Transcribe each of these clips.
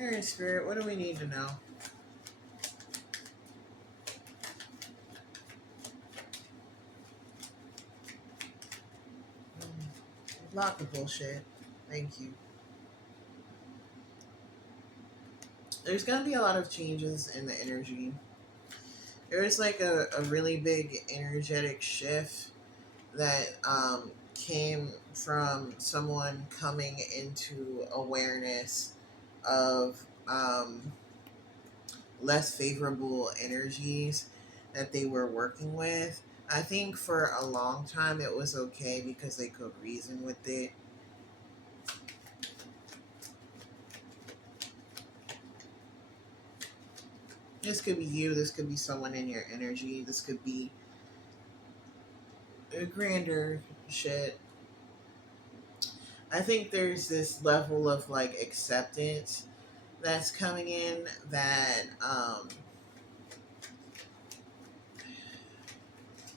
All right, Spirit, what do we need to know? Block the bullshit. Thank you. There's going to be a lot of changes in the energy. There's like a really big energetic shift that came from someone coming into awareness of less favorable energies that they were working with. I think for a long time it was okay because they could reason with it. This could be you, this could be someone in your energy, this could be a grander shit. I think there's this level of like acceptance that's coming in that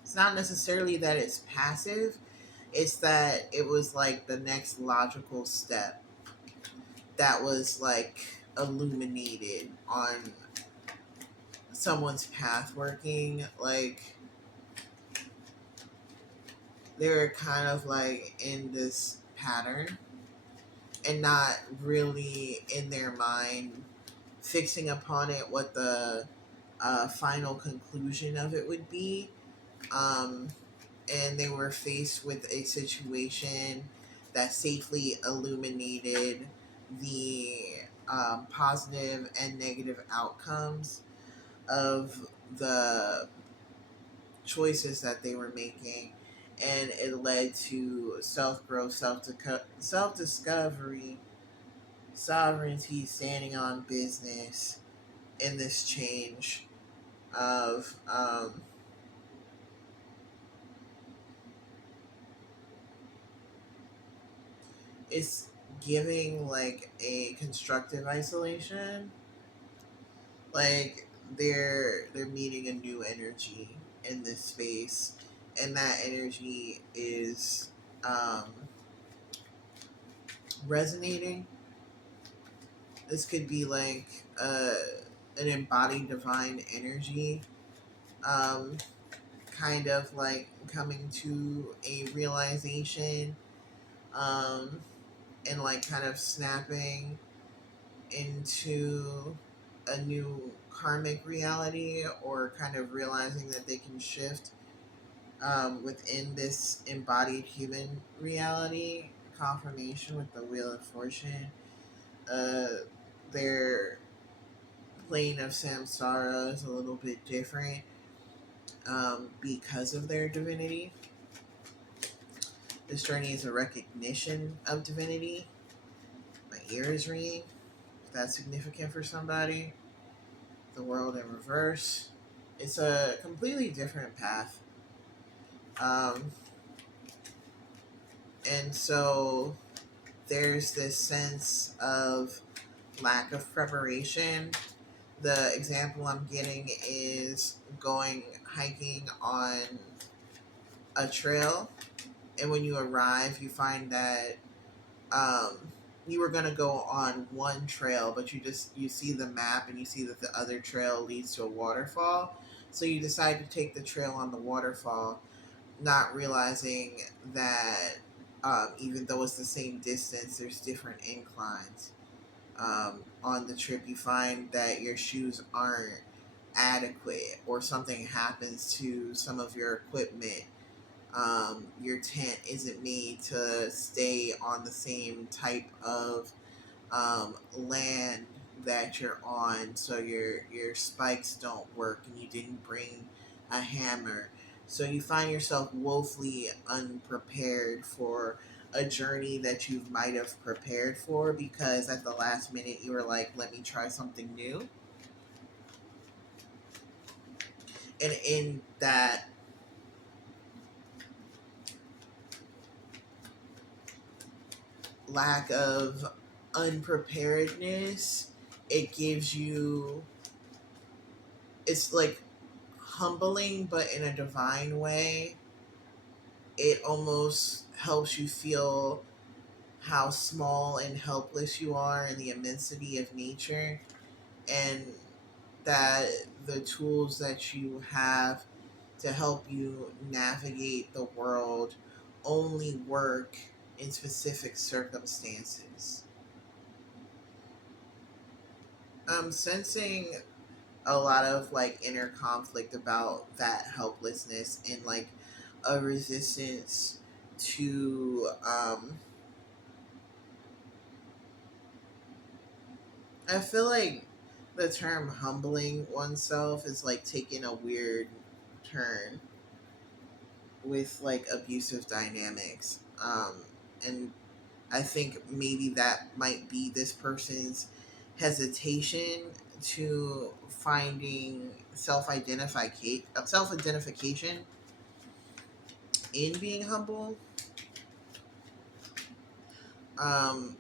it's not necessarily that it's passive, it's that it was like the next logical step that was like illuminated on someone's path working. Like they're kind of like in this pattern and not really in their mind fixing upon it what the final conclusion of it would be. Um, and they were faced with a situation that safely illuminated the positive and negative outcomes of the choices that they were making, and it led to self growth, self discovery, sovereignty, standing on business in this change of it's giving like a constructive isolation. Like they're meeting a new energy in this space, and that energy is um, resonating. This could be like an embodied divine energy, um, kind of like coming to a realization, um, and like kind of snapping into a new karmic reality, or kind of realizing that they can shift within this embodied human reality. Confirmation with the Wheel of Fortune. Uh, their plane of samsara is a little bit different because of their divinity. This journey is a recognition of divinity. My ear is ringing. If that's significant for somebody. The world in reverse. It's a completely different path. Um, and so there's this sense of lack of preparation. The example I'm getting is going hiking on a trail, and when you arrive, you find that um, you were gonna go on one trail, but you see the map and you see that the other trail leads to a waterfall. So you decide to take the trail on the waterfall, not realizing that even though it's the same distance, there's different inclines. On the trip, you find that your shoes aren't adequate, or something happens to some of your equipment. Your tent isn't made to stay on the same type of land that you're on, so your spikes don't work, and you didn't bring a hammer. So you find yourself woefully unprepared for a journey that you might have prepared for, because at the last minute you were like, let me try something new. And in that lack of unpreparedness, it gives you, it's like humbling, but in a divine way. It almost helps you feel how small and helpless you are in the immensity of nature, and that the tools that you have to help you navigate the world only work in specific circumstances. I'm sensing a lot of like inner conflict about that helplessness and like a resistance to I feel like the term humbling oneself is like taking a weird turn with like abusive dynamics. And I think maybe that might be this person's hesitation to finding self identification in being humble. Um,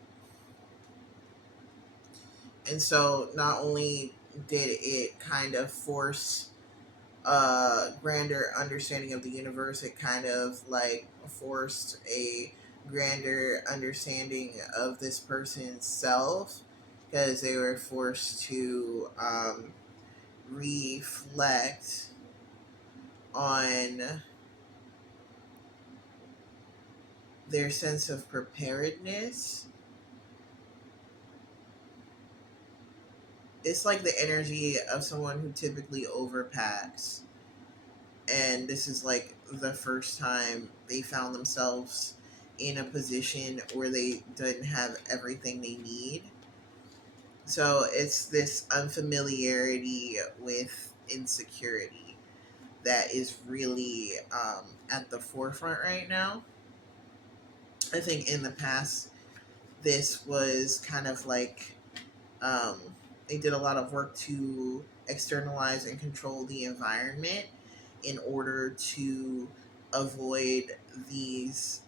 and so not only did it kind of force a grander understanding of the universe, it kind of like forced a grander understanding of this person's self, because they were forced to reflect on their sense of preparedness. It's like the energy of someone who typically overpacks, and this is like the first time they found themselves in a position where they didn't have everything they need. So it's this unfamiliarity with insecurity that is really at the forefront right now. I think in the past, this was kind of like um, they did a lot of work to externalize and control the environment in order to avoid these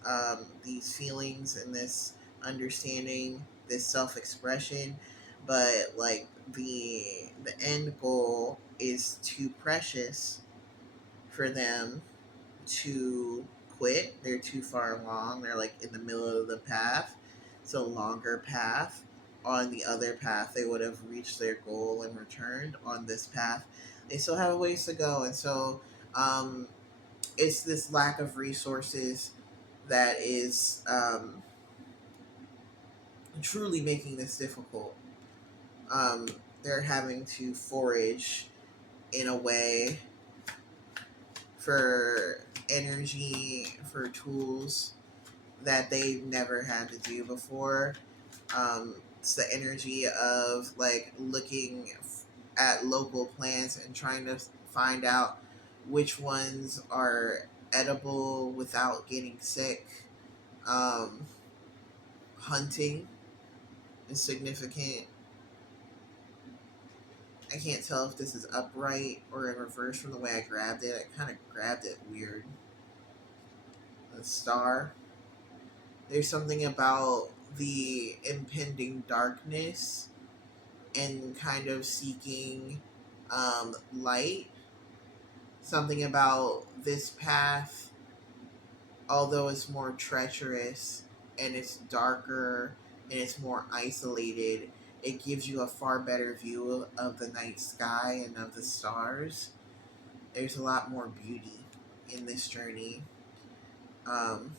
feelings and this understanding, this self expression. But like the end goal is too precious for them to quit. They're too far along. They're like in the middle of the path. It's a longer path. On the other path, they would have reached their goal and returned. On this path, they still have a ways to go. And so um, it's this lack of resources that is truly making this difficult. Um, they're having to forage in a way for energy, for tools that they never had to do before. It's the energy of like looking at local plants and trying to find out which ones are edible without getting sick. Um, Hunting is significant. I can't tell if this is upright or in reverse from the way I grabbed it. I kind of grabbed it weird. The star. There's something about the impending darkness and kind of seeking light. Something about this path, although it's more treacherous and it's darker and it's more isolated, it gives you a far better view of the night sky and of the stars. There's a lot more beauty in this journey. Um,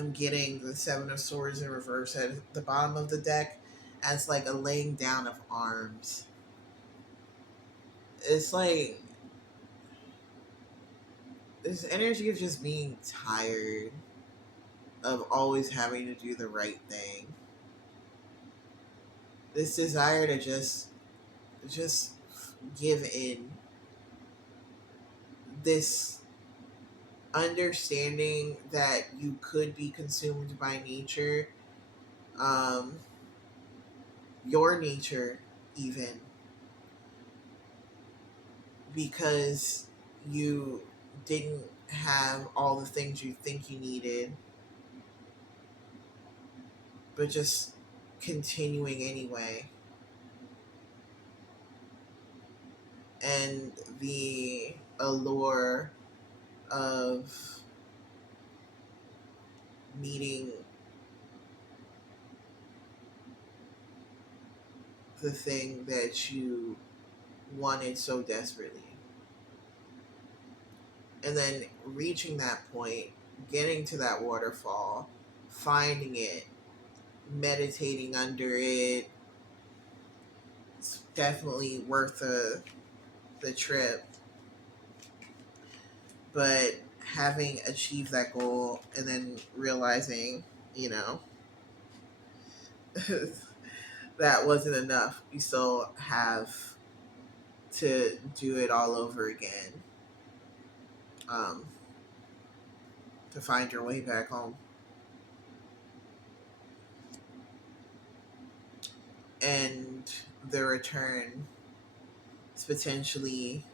I'm getting the Seven of Swords in reverse at the bottom of the deck as like a laying down of arms. It's like this energy of just being tired of always having to do the right thing. This desire to just give in. This understanding that you could be consumed by nature, um, your nature, even because you didn't have all the things you think you needed, but just continuing anyway. and the allure of meeting the thing that you wanted so desperately. And then reaching that point, getting to that waterfall, finding it, meditating under it, it's definitely worth the trip. But having achieved that goal and then realizing, you know, that wasn't enough, you still have to do it all over again, um, to find your way back home. And the return is potentially,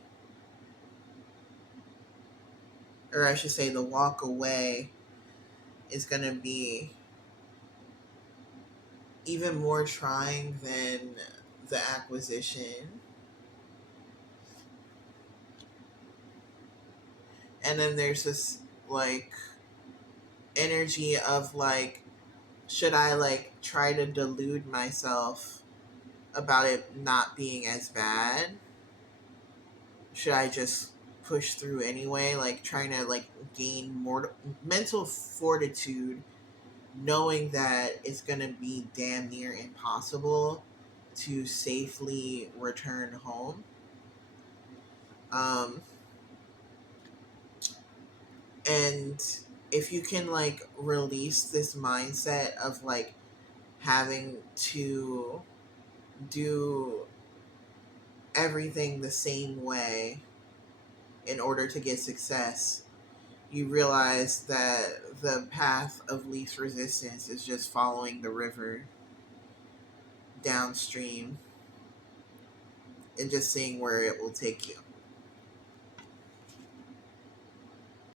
or I should say, the walk away is going to be even more trying than the acquisition. And then there's this like energy of like, should I like try to delude myself about it not being as bad? Should I just push through anyway? Like trying to like gain more mental fortitude, knowing that it's gonna be damn near impossible to safely return home. Um, and if you can like release this mindset of like having to do everything the same way in order to get success, you realize that the path of least resistance is just following the river downstream and just seeing where it will take you.